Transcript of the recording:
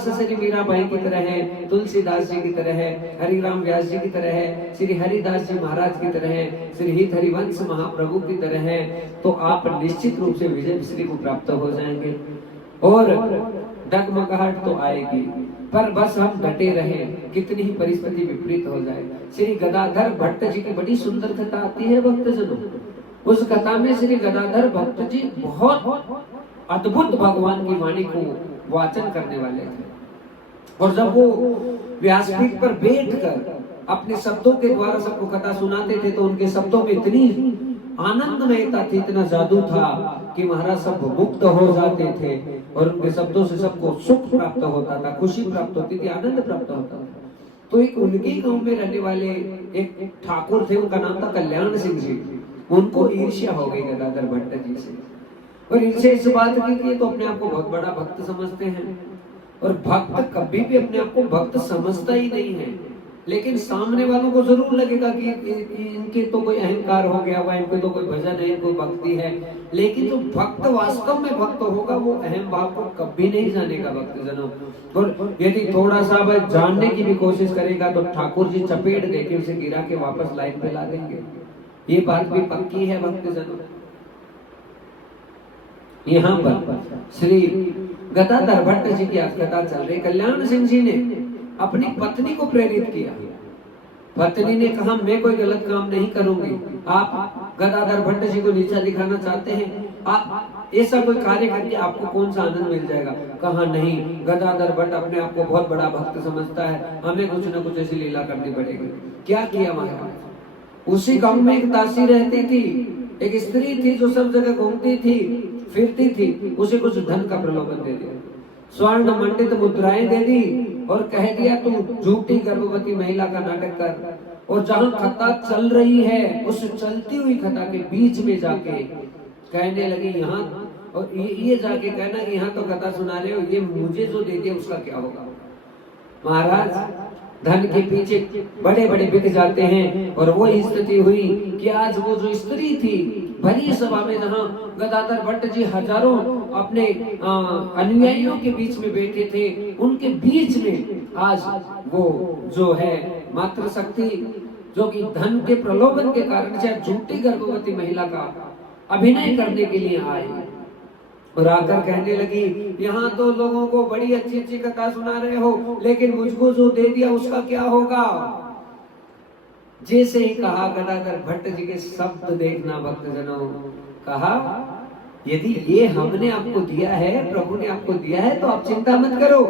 श्री मीराबाई की तरह है, तुलसीदास जी की तरह है, हरिराम व्यास जी की तरह है, श्री हरिदास जी महाराज की तरह है, श्री हित हरिवंश महाप्रभु की तरह है, तो आप निश्चित रूप से विजय श्री को प्राप्त हो जाएंगे। और डगमगाहट तो आएगी, पर बस हम डटे रहे, कितनी ही परिस्थिति विपरीत हो जाए। श्री गदाधर भट्ट जी की बड़ी सुंदर कथा आती है भक्तजनों। उस कथा में श्री गदाधर भट्ट जी बहुत अद्भुत भगवान की वाणी को वाचन करने वाले थे, और जब वो व्यासपीठ पर बैठकर अपने शब्दों के द्वारा सबको कथा सुनाते थे, तो उनके शब्दों में इतनी आनंदमयता थी, इतना जादू था कि महाराज सब मुक्त हो जाते थे, और उनके शब्दों से सबको सुख प्राप्त होता था, खुशी प्राप्त होती थी, आनंद प्राप्त होता था। तो एक उनके गांव में रहने वाले एक ठाकुर थे, उनका नाम था कल्याण सिंह जी। उनको ईर्ष्या हो गई गदाधर भट्ट जी से, और ईर्ष्या इस बात की कि तो अपने आप को बहुत बड़ा भक्त समझते हैं, और भक्त कभी भी अपने आप को भक्त समझता ही नहीं है, लेकिन सामने वालों को जरूर लगेगा कि इनके तो कोई अहंकार हो गया हुआ, इनको तो कोई भजन है, इनको भक्ति है, लेकिन जो भक्त वास्तव में भक्त होगा वो अहम भाव को कभी नहीं जानेगा भक्तजनों। और यदि थोड़ा सा वह जानने की भी कोशिश करेगा तो ठाकुर जी चपेट देके उसे गिरा के वापस लाइन पे ला देंगे, ये बात भी पक्की है भक्तजनों। यहाँ पर श्री गदाधर भट्ट जी की कथा चल रही। कल्याण सिंह जी ने अपनी पत्नी को प्रेरित किया। पत्नी ने कहा मैं कोई गलत काम नहीं करूंगी, आप गदाधर भट्ट जी को नीचा दिखाना चाहते हैं, आप ऐसा कोई कार्य करके आपको कौन सा आनंद मिल जाएगा। कहा नहीं, गदाधर भट्ट अपने आप को बहुत बड़ा भक्त समझता है, हमें कुछ न कुछ ऐसी लीला करनी पड़ेगी। क्या किया महाराज, उसी गांव में एक दासी रहती थी, एक स्त्री थी जो सब जगह घूमती थी फिरती थी, उसे कुछ धन का प्रलोभन दे दिया, स्वर्ण मंडित मुद्राएं दे दी, और कह दिया तुम झूठी गर्भवती महिला का नाटक कर, और जहां कथा चल रही है उस चलती हुई कथा के बीच में जाके कहने लगी यहाँ, और ये जाके कहना कि यहाँ तो कथा सुना रहे हो, ये मुझे जो दे दिया उसका क्या होगा। महाराज धन के पीछे बड़े बड़े बिक जाते हैं, और वो स्थिति हुई कि आज वो जो स्त्री थी भरी सभा में, जहां गदाधर भट्ट जी हजारों अपने अनुयायियों के बीच में बैठे थे, उनके बीच में आज वो जो है मात्र शक्ति जो कि धन के प्रलोभन के कारण से झूठी गर्भवती महिला का अभिनय करने के लिए आए, और आकर कहने लगी यहाँ तो लोगों को बड़ी अच्छी अच्छी कथा सुना रहे हो, लेकिन मुझको जो दे दिया उसका क्या होगा। जैसे ही कहा गदाधर भट्ट जी के शब्द देखना भक्तजनों, कहा यदि ये हमने आपको दिया है, प्रभु ने आपको दिया है, तो आप चिंता मत करो,